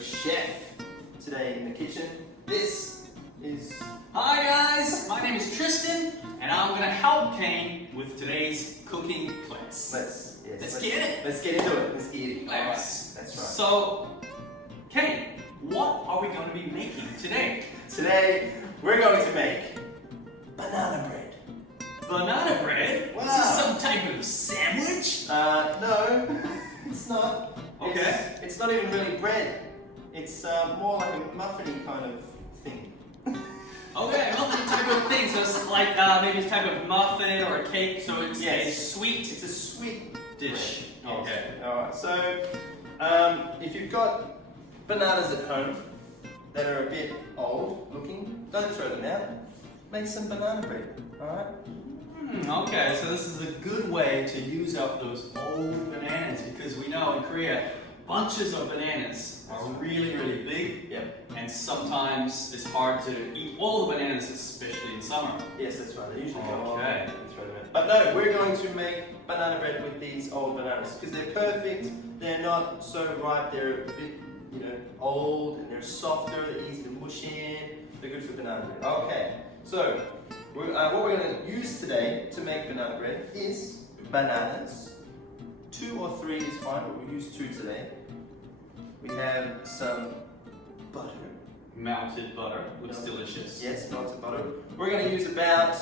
chef today in the kitchen. This is... Hi guys, my name is Tristan and I'm going to help Kane with today's cooking class. Let's get it. Let's get into it. Let's get it. Class. That's right. So, Kane, what are we going to be making today? Today we're going to make banana bread. Banana bread? Wow. Is this some type of sandwich? No, it's not. Okay. It's not even really bread. It's more like a muffiny kind of thing. Okay, muffin type of thing. So it's like maybe a type of muffin or a cake. So it's a sweet. It's a sweet dish. Bread. Okay. All right. So if you've got bananas at home that are a bit old looking, don't throw them out. Make some banana bread. All right. Okay, so this is a good way to use up those old bananas because we know in Korea bunches of bananas are really, really big. Yep. And sometimes it's hard to eat all the bananas, especially in summer. Yes, that's right. They usually go Okay. and throw them out. But no, we're going to make banana bread with these old bananas because they're perfect. They're not so ripe. They're a bit, old and they're softer. They're easy to mush in. They're good for banana bread. Okay. So what we're going to use today to make banana bread is bananas. 2 or 3 is fine, but we'll use 2 today. We have some butter. Melted butter looks delicious. Yes, melted butter. We're going to use about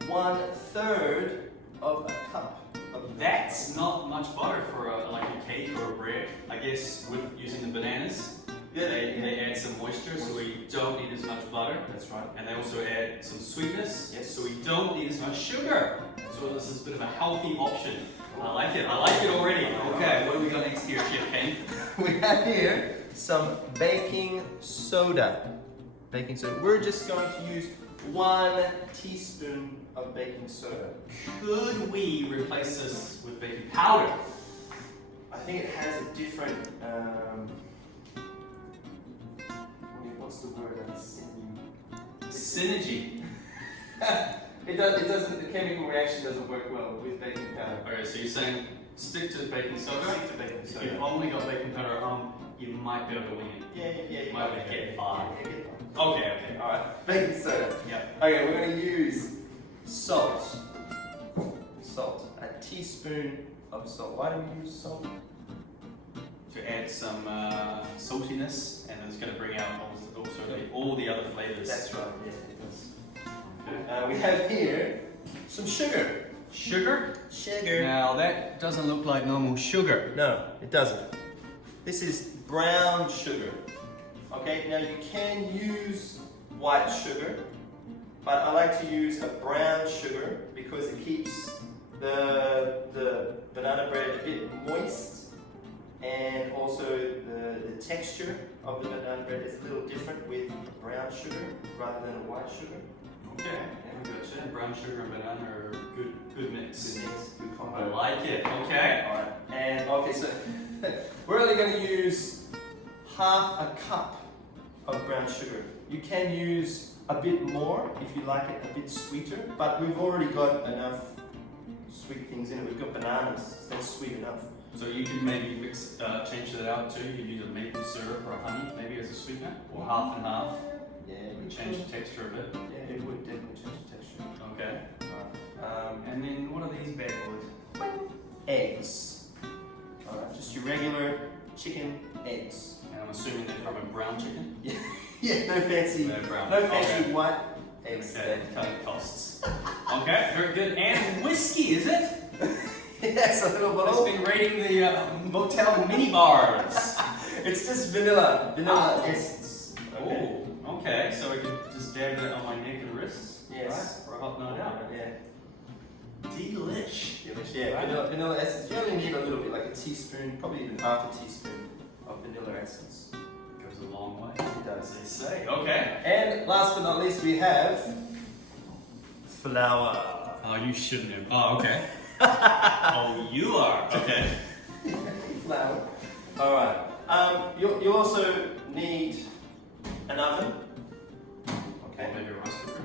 1/3 of a cup of That's not much butter for like a cake or a bread. I guess with using the bananas, they add some moisture, so we don't need as much butter. That's right. And they also add some sweetness, Yes. so we don't need as much sugar. So this is a bit of a healthy option. I like it already. Okay, what do we got next here, Chef Kane? We have here some baking soda. Baking soda. We're just going to use 1 teaspoon of baking soda. Could we replace this with baking powder? I think it has a different, what's the word? Synergy. It doesn't, the chemical reaction doesn't work well with baking powder. Okay, so you're saying stick to baking soda? Stick to baking If soda. you've only got baking powder at home, you might be able to wing it. Yeah, you Might be get 5. Yeah, get 5. Okay. Alright, baking soda. Yep. Okay, we're going to use salt. Salt. A teaspoon of salt. Why do we use salt? To add some saltiness, and it's going to bring out also all the other flavors. That's right, yeah, it does. We have here some sugar. Sugar? Sugar. Now that doesn't look like normal sugar. No, it doesn't. This is brown sugar. Okay, now you can use white sugar, but I like to use a brown sugar because it keeps the banana bread a bit moist, and also the texture of the banana bread is a little different with brown sugar rather than a white sugar. Okay, and we got brown sugar and banana are a good mix. Good mix, good combo. I like it. Okay. Alright, and okay, so we're only going to use half a cup of brown sugar. You can use a bit more if you like it a bit sweeter, but we've already got enough sweet things in it. We've got bananas, so that's sweet enough. So you can maybe change that out too. You could use a maple syrup or honey, maybe as a sweetener, or half and half. Yeah, It would change the texture a bit. Yeah, it would definitely change the texture. Okay. And then what are these bad boys? Eggs. Alright, just your regular chicken eggs. And I'm assuming they're from a brown chicken. Yeah, no fancy, They're brown. no fancy Okay. white eggs. Okay, cutting costs. Okay, very good. And whiskey, is it? Yes, a little It's bottle. been raiding the motel mini bars. It's just vanilla Oh. essence. Okay. Oh, okay. So I could just dab that on my neck and wrists. Yes. Right? For a hot night out. Yeah. Delish. Yeah, Right. vanilla essence. You only need a little bit, like a teaspoon, probably even half a teaspoon of vanilla essence. Goes a long way. It As does. they say. Okay. And last but not least, we have flour. Oh, you shouldn't have. Oh, okay. Oh, you are. Okay. Flour. All right. You also need an oven. Okay. Maybe a rice cooker.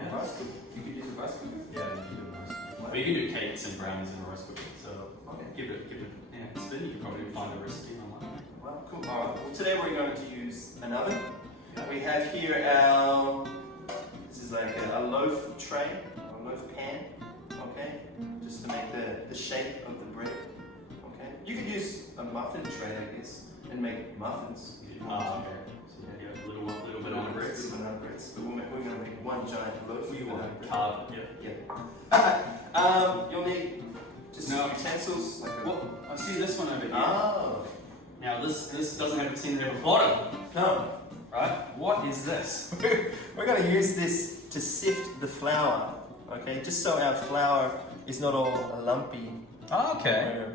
A rice cooker. You could use a rice cooker. Yeah, you can do a rice cooker. But you can do cakes and brownies in a rice cooker. So Okay. give it. Yeah, spin. You can probably find a recipe online. Well, cool. All right. today we're going to use an oven. We have here our, this is like a loaf tray, a loaf pan, okay? Just to make the shape of the bread, okay? You could use a muffin tray, I guess, and make muffins. Okay. So yeah, you have a little banana breads. Little banana breads. But we're going to make one giant loaf. You banana want bread. carve it, Yeah. You'll need just No. utensils. Like a, Well, I see this one over here. oh. Now this doesn't have seem to have a bottom, No. right? What is this? We're going to use this to sift the flour, okay? Just so our flour is not all lumpy. Okay.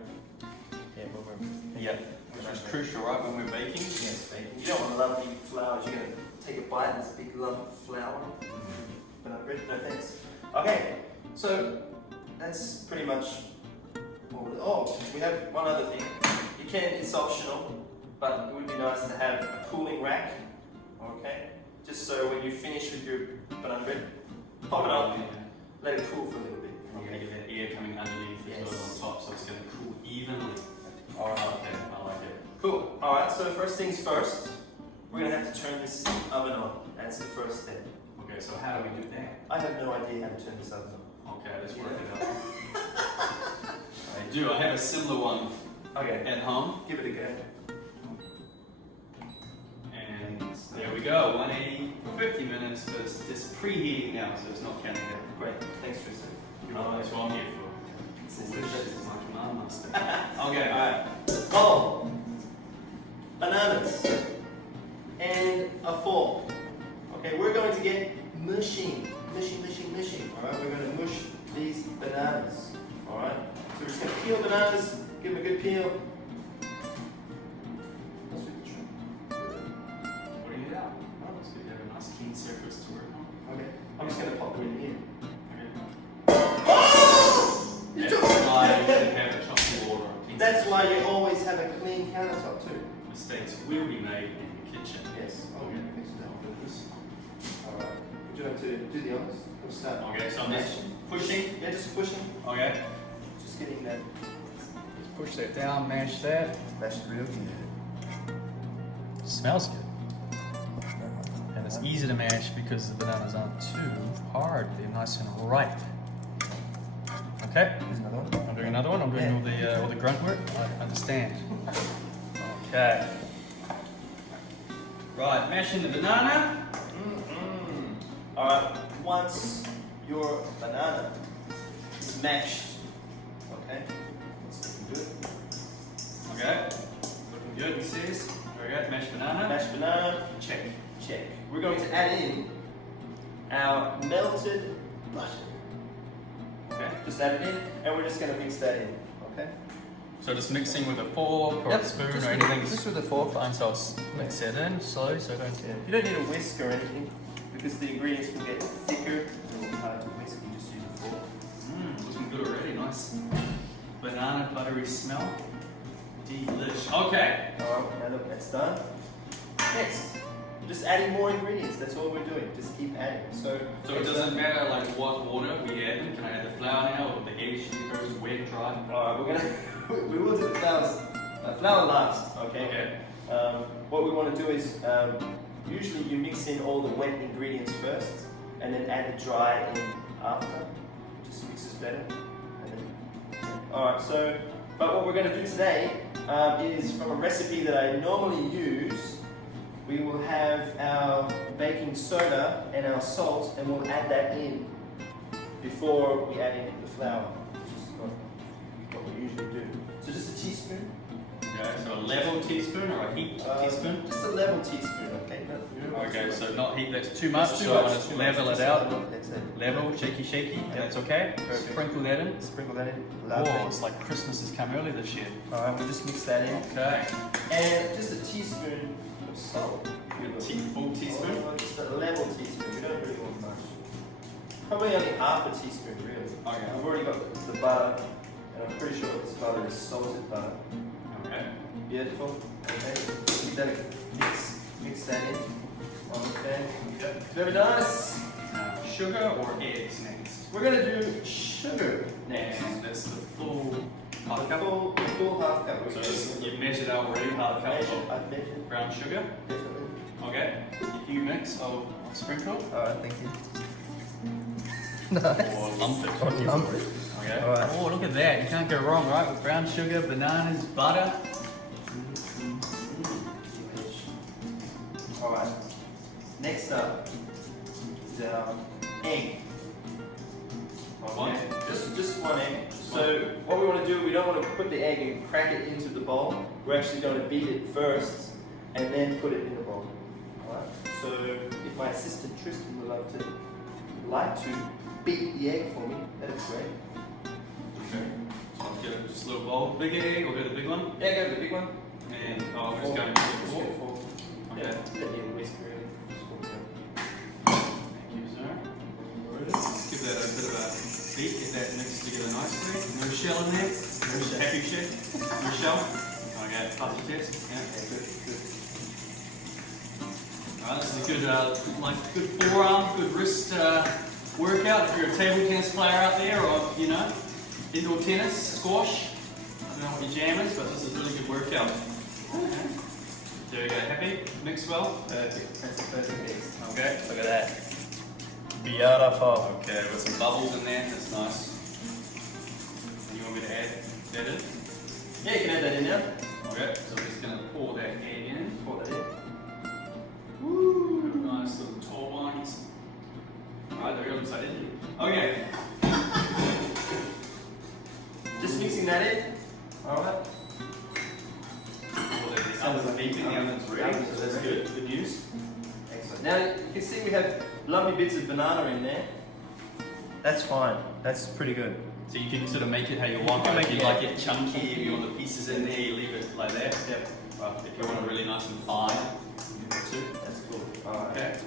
Yeah. Which is crucial, right, when we're baking? Yes, baking. You don't want lumpy flour. You're going to take a bite and there's a big lump of flour. Banana bread? No thanks. Okay, so that's pretty much all. Oh, we have one other thing. You can, it's optional, but it would be nice to have a cooling rack, okay? Just so when you finish with your banana bread, pop it up, let it cool for a little bit. You're going to get that air coming underneath as well Yes. on top, so it's going to cool evenly. Alright. Okay, I like it. Cool. Alright, so first things first, we're going to have to turn this oven on. That's the first step. Okay, so how do we do that? I have no idea how to turn this oven on. Okay, let's work it out. I do. I have a similar one Okay, at home, give it a go. and there we go. 180 for 50 minutes, but it's just preheating now, so it's not counting down. Great. Thanks, Tristan. That's what I'm here for. This is My master. Okay. Alright. Oh! Bananas. And a fork. Okay, we're going to get mushing. Mushing. Alright, we're going to mush these bananas. Alright? So we're just going to peel bananas, give them a good peel. That's with the trim. What do you got? Oh, it's good to have a nice clean surface to work on. Okay, I'm just going to pop them in here. That's why you should have a chopping water. That's why you always have a clean countertop too. Mistakes will be made in the kitchen. Yes. Okay. Thanks for that. Alright. Would you like to do the honors? We'll start. Okay, so I'm just pushing. Yeah, just pushing. Okay. Just getting that. Just push that down, mash that. Smash it real good. Smells good. And it's easy to mash because the bananas aren't too hard. They're nice and ripe. Okay. Here's another one. I'm doing another one. I'm doing all the grunt work. I understand. Okay. Right, mashing the banana. Alright, once your banana is mashed, okay, that's looking good. Okay. Looking good, he says. There we go, mashed banana. Mashed banana, Check. check. We're going to add in our melted butter. Okay, just add it in, and we're just going to mix that in, okay? So just mixing with a fork or Yep, a spoon just or with- anything. just with a fork. Fine, so I'll mix it in slowly so I don't Yeah. You don't need a whisk or anything, because the ingredients will get thicker. It will be hard to whisk, you just use a fork. looking good already, nice. Banana buttery smell. Delish. Okay. Alright, now look, that's done. Next, just adding more ingredients, that's all we're doing, just keep adding. So So it doesn't matter like what water we add in. Can I add the flour now or the eggs should be first wet, dry? Alright, we're gonna, we will do the flour last, okay? Okay. What we want to do is, usually you mix in all the wet ingredients first, and then add the dry in after. It just mixes better. Alright, so, but what we're going to do today is from a recipe that I normally use. We will have our baking soda and our salt, and we'll add that in before we add in the flour, which is what we usually do. So just a teaspoon. Okay, so a level teaspoon or a heaped teaspoon? Just a level teaspoon, okay? Okay, so not heap, that's too much, That's too so I'm much, going to too level much. it out. That's it. Level, shaky, and Yep. that's okay. Perfect. Sprinkle that in. Sprinkle that in. Oh, it's like Christmas has come early this year. Alright, we'll just mix that in. Okay. And just a teaspoon of salt. Full teaspoon? Oh, just a level teaspoon. We don't really want much. Probably only half a teaspoon, really. Okay. We've already got the butter, and I'm pretty sure this butter is salted butter. Okay. Beautiful. Okay. Keep that mix that in. Okay. Very nice. Now, sugar or eggs next? We're gonna do sugar next. And that's the full Half cup. The full half cup. So you've measured out already half cup of I've measured. brown sugar. Definitely. Okay. If you mix, I'll sprinkle Alright, thank you. or lump it. Okay. Alright. Oh, look at that. You can't go wrong, right? With brown sugar, bananas, butter. Alright. Next up is our egg. One. Just one egg. So what we want to do, we don't want to put the egg and crack it into the bowl. We're actually going to beat it first and then put it in the bowl. Alright. So if my assistant Tristan would like to beat the egg for me, that is great. Okay. So I'll get just a little bowl. Big egg, or go to the big one. Yeah, go to the big one. And I'm just going to Just the go four. for Okay. yeah, let you whisk really. Thank you, sir. Give that a bit of a beat, get that mixed together nicely. No shell in there. No happy shit. No shell. Okay, pass the test. Yeah. Good. Alright, this is a good, good forearm, good wrist workout. If you're a table tennis player out there, or indoor tennis, squash. I don't know what your jam is, but this is a really good workout. Okay. There you go. Happy? Mix well. Perfect. That's a perfect mix. Okay. Look at that. Beautiful. Okay, with some bubbles in there. That's nice. And you want me to add that in? Yeah, you can add that in now. Okay. So I'm just gonna pour that egg in. Pour that in. Woo! Nice little tall ones. Alright, there we go, looks like it. Okay. Just mixing that in. Alright. Well, the oven's beeping, the oven's ready, so that's good. Good news. Excellent. Now you can see we have lumpy bits of banana in there. That's fine. That's pretty good. So you can sort of make it how you want. You can Right? make If it, you yeah. like it chunky, if you want the pieces in there, you leave it like that. Yep. But if you want it really nice and fine, you can do it too. That's cool. Alright. Okay.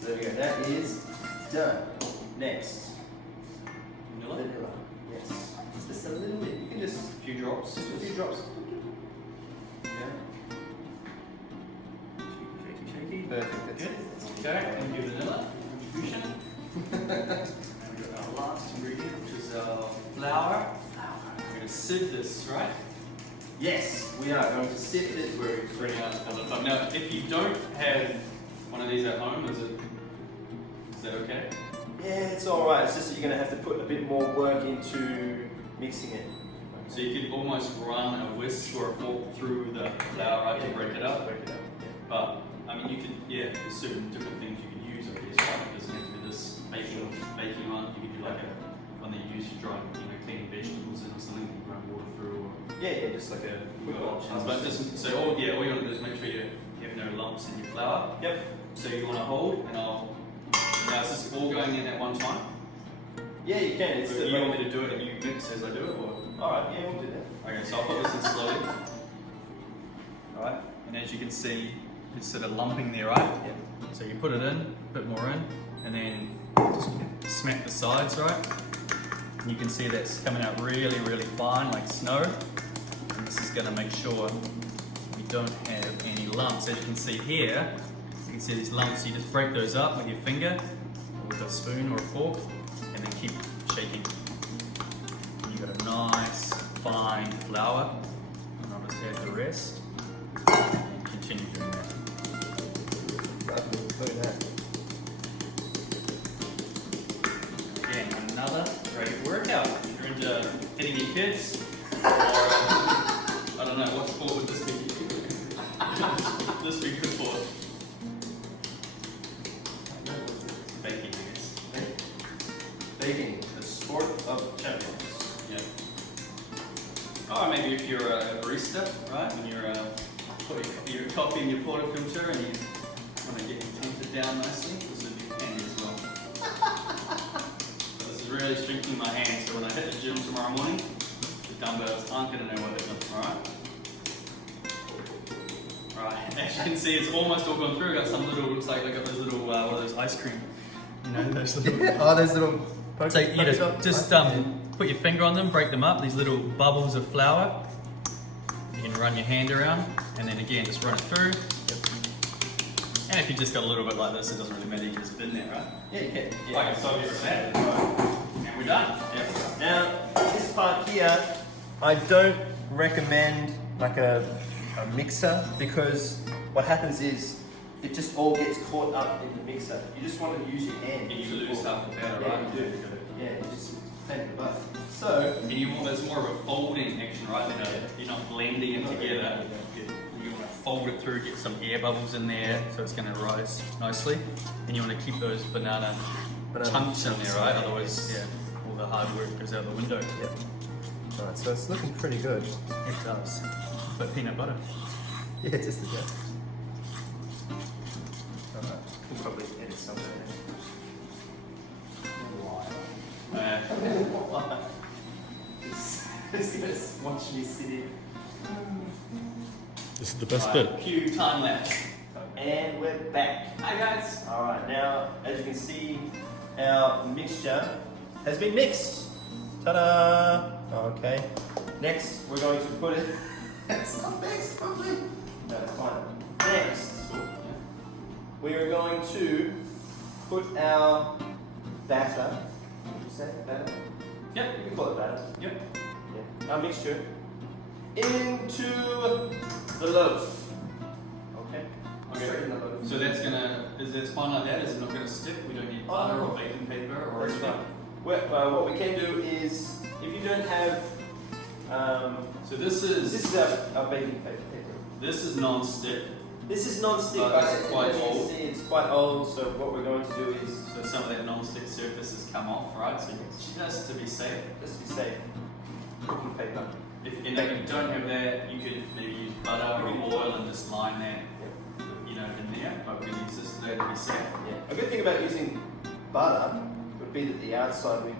So there we go. That is done. Next. Vanilla. Vanilla. Yes. Just a little bit. You can just A few drops. a few drops. Okay. Shaky. Perfect. That's Good. it. Okay, thank you, vanilla contribution. And we got our last ingredient, which is our flour. We're going to sieve this, right? Yes, we are going to sift it. We're pretty nice to build it up. Now, if you don't have one of these at home, is that okay? Yeah, it's alright. It's just that you're going to have to put a bit more work into mixing it. So you could almost run a whisk or a fork through the flour, right, to break it up. Break it up. But, I mean, you could, there's certain different things you could use, I guess, right? It doesn't have to be this baking one. You could do like one that you use for drying, cleaning vegetables in or something, you run water through. Or, Yeah, just like a quick option. But just, so all you want to do is make sure you have no lumps in your flour. Yep. So you want to hold, and now is this all going in at one time? Yeah, you can. It's Or do you want me to do it and you mix as I do it? Or? Alright, yeah, we'll do that. Okay, so I'll put this in slowly. Alright, and as you can see, it's sort of lumping there, right? Yep. So you put it in, a bit more in, and then just smack the sides, right? And you can see that's coming out really, really fine, like snow. And this is gonna make sure we don't have any lumps. As you can see here, you can see these lumps, you just break those up with your finger, or with a spoon or a fork, and then keep shaking. And you've got a nice, fine flour. And I'll just add the rest, and continue doing that. Again, another great workout. If you're into hitting your kids, or I don't know, what sport would this be? This be good for? Baking, I guess. Baking, the sport of champions. Yeah. Or maybe if you're a barista, right? When you're putting your coffee in your portafilter and you want to get your temperature down nicely, this would be handy as well. This is really strengthening my hands, so when I hit the gym tomorrow morning, the dumbbells aren't going to know what hit them, alright? Right, as you can see, it's almost all gone through. I got some little, looks like I got those little, what are those, ice cream? You know, those little... Oh, there's little. So you just put your finger on them, break them up, these little bubbles of flour. You can run your hand around, and then again, just run it through. And if you just got a little bit like this, it doesn't really matter, you can just bin there, right? Yeah, you can. Like a solid for that. And we're done. Now, this part here, I don't recommend like a mixer because what happens is it just all gets caught up in the mixer. You just want to use your hand. And you lose half the batter, Yeah, right? you do. Yeah, you just pain in the butt. So, And it's more of a folding action, right? You're not blending it together. You want to fold it through, get some air bubbles in there, so it's going to rise nicely. And you want to keep those banana chunks in there, right? Otherwise, yeah, all the hard work goes out the window. yep. Alright, so it's looking pretty good. It does. But peanut butter. Yeah, just the best. Alright, we'll probably edit some of that. Just watch me sit here. This is the best Right, bit. cue time lapse. And we're back. Hi guys. Alright, now as you can see, our mixture has been mixed. Ta-da! Okay. Next, we're going to put it. It's not mixed properly. No, it's fine. Next, we are going to put our batter. What did you say? Batter? Yep. You can call it batter. Yep. Yeah. Our mixture into the loaf. Okay. Straight in the loaf. So that's fine like that? Is it not going to stick? We don't need butter or baking paper or That's anything? right. Well, what we can do is, if you don't have, So this this is is our baking paper. this is non-stick. This is non-stick, But but it's quite as you can old. see, it's quite old. So what we're going to do is So some of that non-stick surface has come off, right? So just to be safe. just be safe, cooking paper. If you don't have that, you could maybe use butter or oil and just line that, in there. But we use this today to be safe. Yeah. A good thing about using butter would be that the outside would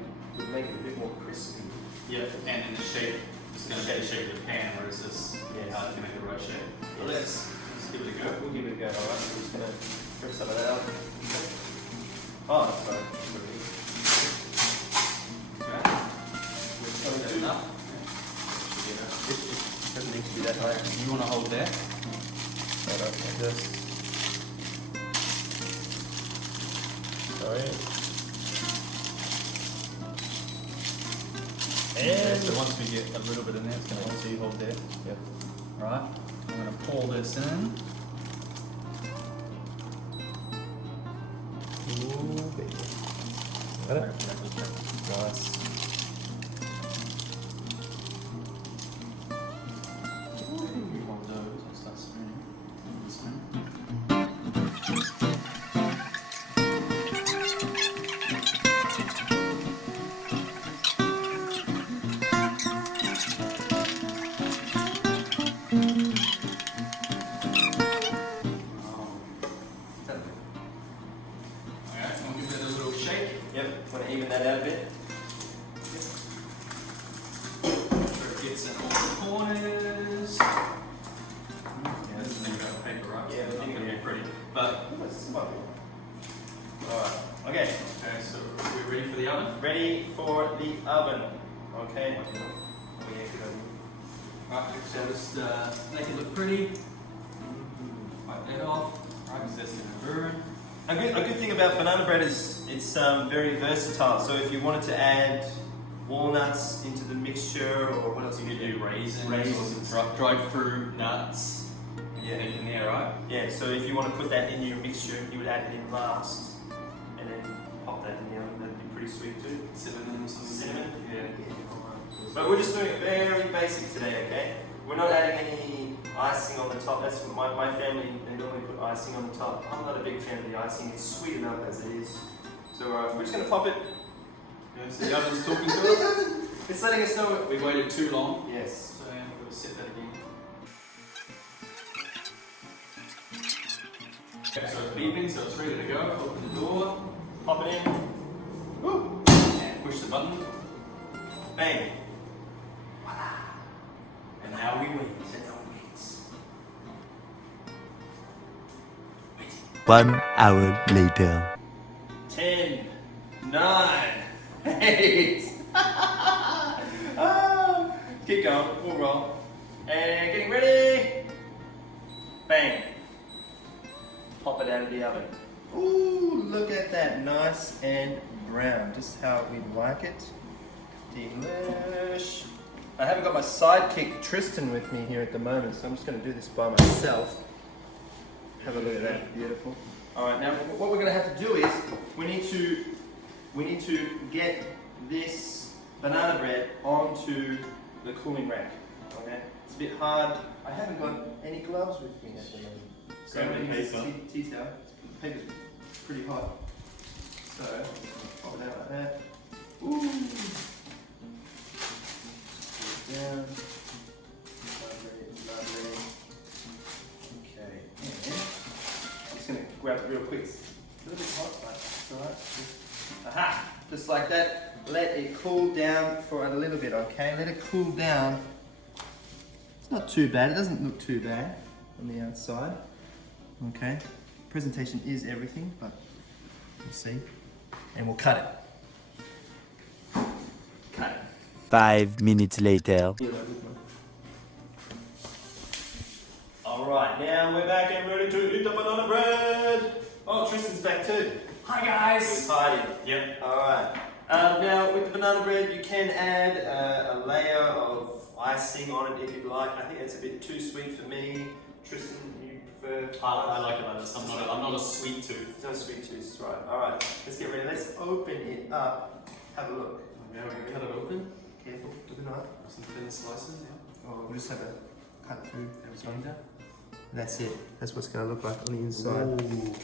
make it a bit more crispy. Yep. And in the shape, it's going to be the shape of the pan, whereas this, Yes. hard to make the right shape. So let's give it a go. We'll give it a go. All right. We're just gonna rip some of that out. Oh, sorry. Okay. Is that enough? It doesn't need to be that high. You want to hold that? Hold up, like this. Sorry. And so once we get a little bit in there, it's going to also you hold that. Yep. Right. I'm going to pour this in. Ooh, baby. Got it? Nice. Hold those. I'll start spinning. Spin. Alright, we'll give that a little shake. Yep. Want to even that out a bit? Make sure it gets in all the corners. Yeah, this is the thing about the paper, right? Yeah, It's not I think going to it- be pretty. But, Alright. Okay. okay, so we're ready for the oven? Ready for the oven. Okay. Oh, yeah, good idea. Right, so just make it look pretty. Wipe that off, right, because that's going to burn. A good thing about banana bread is it's very versatile. So if you wanted to add walnuts into the mixture, or what else You you could could do raisins, Raisins. or some dried fruit, nuts, Yeah. anything in there, right? Yeah. So if you want to put that in your mixture, you would add it in last, and then pop that in the oven. That'd be pretty sweet too. Cinnamon, something. Cinnamon? Yeah. But we're just doing it very basic today, okay? We're not adding any icing on the top. That's what my family, they normally put icing on the top. I'm not a big fan of the icing. It's sweet enough as it is. So we're just going to pop it. Okay, so the oven's talking to us. It's letting us know. We waited too long, Yes. so we'll set that again. Okay, so it's beeping, so it's ready to go. Open the door, Pop it in. Woo. and push the button. Bang. And now we wait. One hour later. 10, 9, 8. Keep going. We'll roll. And getting ready. Bang. Pop it out of the oven. Ooh, look at that. Nice and brown. Just how we like it. Delish. I haven't got my sidekick Tristan with me here at the moment, so I'm just going to do this by myself. Have a look at that, beautiful. All right, now what we're going to have to do is we need to get this banana bread onto the cooling rack. Okay, it's a bit hard. I haven't got any gloves with me at the moment, so I'm going to use a tea towel. The paper's pretty hot, so pop it out like that. Ooh. Down. Lovely, lovely. Okay, and I'm just going to grab it real quick. It's a little bit hot, but it's alright. Aha! Just like that. Let it cool down for a little bit, okay? Let it cool down. It's not too bad. It doesn't look too bad on the outside. Okay. Presentation is everything, but we'll see. And we'll cut it. Cut it. 5 minutes later. Alright, now we're back and ready to eat the banana bread. Oh, Tristan's back too. Hi guys. Good party. Yep. Alright. Now with the banana bread you can add a layer of icing on it if you'd like. I think it's a bit too sweet for me. Tristan, you prefer? I like it like this. I'm not a sweet tooth. It's not sweet tooth, right. Alright, let's get ready. Let's open it up. Have a look. Yeah, we're gonna cut it open. Careful with the knife. Some thin slices. Yeah. Oh, we'll just have a cut through. That's it. That's what's going to look like on the inside. Ooh.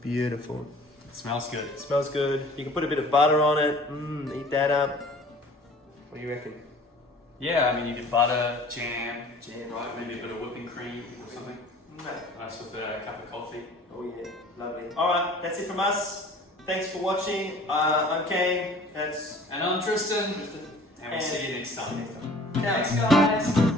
Beautiful. Smells good. Smells good. You can put a bit of butter on it. Eat that up. What do you reckon? Yeah, I mean you could butter, jam, Jam. right? Maybe a bit of whipping cream or something. No. Nice with a cup of coffee. Oh yeah, lovely. Alright, that's it from us. Thanks for watching. I'm Kane. And I'm Tristan. And we'll see you next time. Ciao. Thanks guys.